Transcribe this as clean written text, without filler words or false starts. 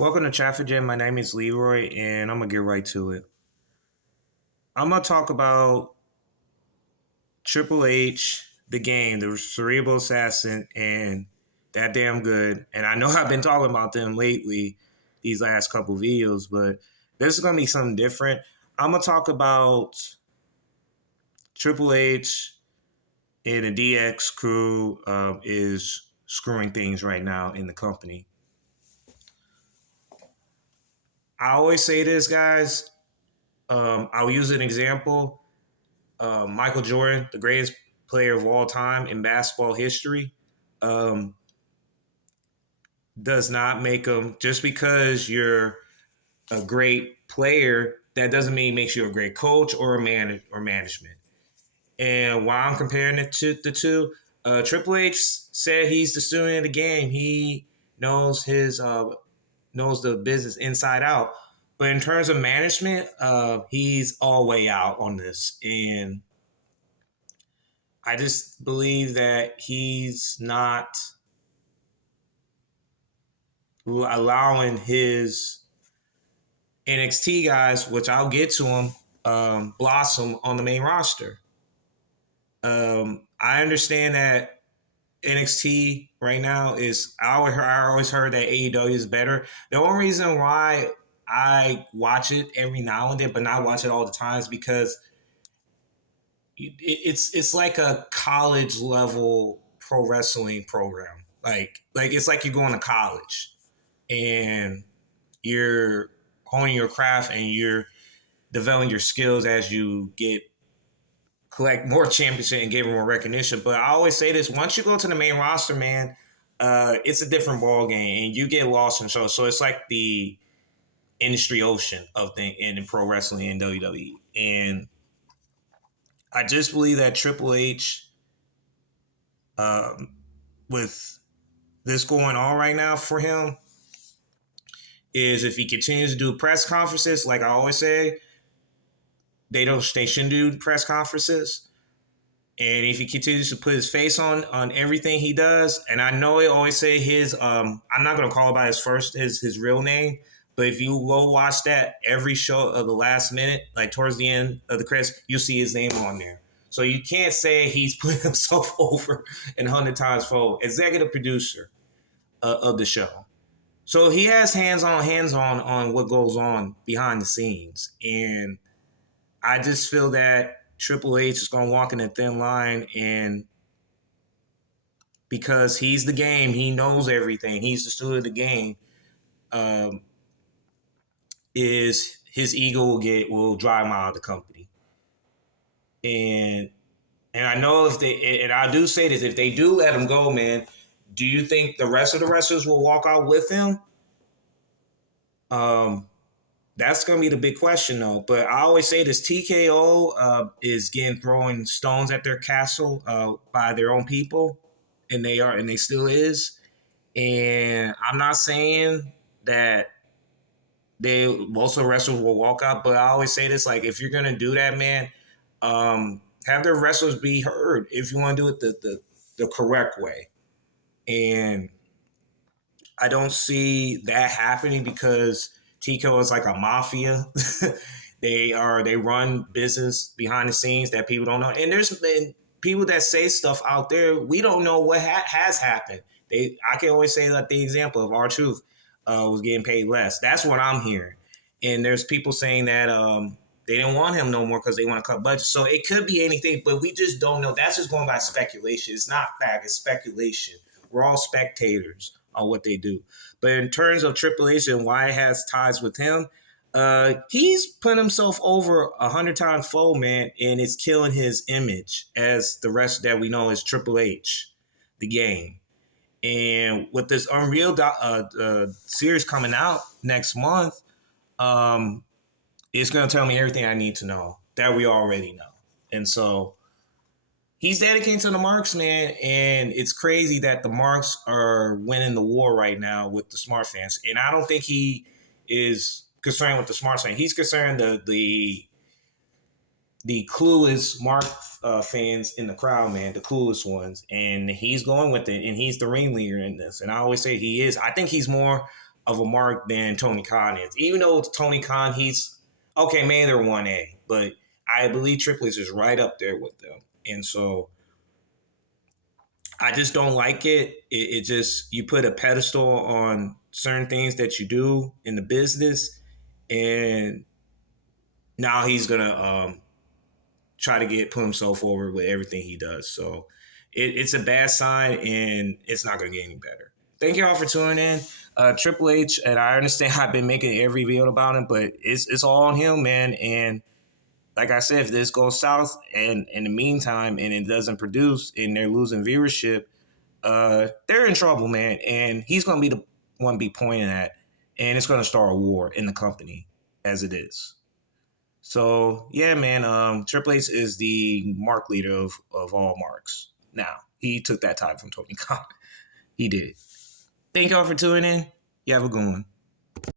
Welcome to Traffic Jam. My name is Leroy, and I'm gonna get right to it. I'm gonna talk about Triple H, the game, the Cerebral Assassin, and that damn good. And I know I've been talking about them lately, these last couple videos, but this is gonna be something different. I'm gonna talk about Triple H and the DX crew is screwing things right now in the company. I always say this, guys. I'll use an example. Michael Jordan, the greatest player of all time in basketball history, um, does not make him just because you're a great player. That doesn't mean it makes you a great coach or a man or management. And while I'm comparing it to the two, Triple H said he's the student of the game. He knows knows the business inside out. But in terms of management, he's all way out on this, and I just believe that he's not allowing his NXT guys, which I'll get to them, blossom on the main roster. I understand that NXT right now I always heard that AEW is better. The only reason why I watch it every now and then, but not watch it all the time, is because it's like a college level pro wrestling program. Like it's like you're going to college and you're honing your craft and you're developing your skills as you collect more championship and get more recognition. But I always say this: once you go to the main roster, man, it's a different ball game, and you get lost in show. So it's like the industry ocean of thing in pro wrestling and WWE. And I just believe that Triple H, with this going on right now for him, is if he continues to do press conferences, like I always say, they shouldn't do press conferences. And if he continues to put his face on everything he does, and I know he always say I'm not gonna call by his real name, but if you go watch that every show of the last minute, like towards the end of the credits, you'll see his name on there. So you can't say he's put himself over and 100 times fold. Executive producer of the show. So he has hands on what goes on behind the scenes. And I just feel that Triple H is going to walk in a thin line, and because he's the game, he knows everything. He's the steward of the game. Is his ego will drive him out of the company, and I know and I do say this, if they do let him go, man, do you think the rest of the wrestlers will walk out with him? That's going to be the big question, though. But I always say this: TKO is getting throwing stones at their castle by their own people, and they still is. And I'm not saying that most of the wrestlers will walk out, but I always say this: like, if you're going to do that, man, have the wrestlers be heard if you want to do it the correct way. And I don't see that happening because TKO is like a mafia. They run business behind the scenes that people don't know. And there's been people that say stuff out there we don't know what has happened. I can always say that the example of R-Truth was getting paid less. That's what I'm hearing. And there's people saying that they didn't want him no more because they want to cut budget. So it could be anything, but we just don't know. That's just going by speculation. It's not fact. It's speculation. We're all spectators on what they do. But in terms of Triple H and why it has ties with him, he's put himself over 100 times fold, man, and it's killing his image as the rest that we know as Triple H, the game. And with this Unreal series coming out next month, it's going to tell me everything I need to know that we already know. And so he's dedicated to the marks, man, and it's crazy that the marks are winning the war right now with the smart fans. And I don't think he is concerned with the smart fans. He's concerned the clueless mark fans in the crowd, man, the clueless ones. And he's going with it, and he's the ringleader in this. And I always say he is. I think he's more of a mark than Tony Khan is. Even though Tony Khan, he's okay, maybe they're 1A, but I believe Triple H is right up there with them. And so I just don't like it just, you put a pedestal on certain things that you do in the business, and now he's gonna try to put himself forward with everything he does. So it's a bad sign, and it's not going to get any better. Thank you all for tuning in. Triple H, and I understand I've been making every video about him, but it's all on him, man. And like I said, if this goes south and in the meantime and it doesn't produce and they're losing viewership, they're in trouble, man. And he's going to be the one to be pointed at, and it's going to start a war in the company as it is. So yeah, man, Triple H is the mark leader of all marks. Now, he took that title from Tony Khan. He did. Thank y'all for tuning in. You have a good one.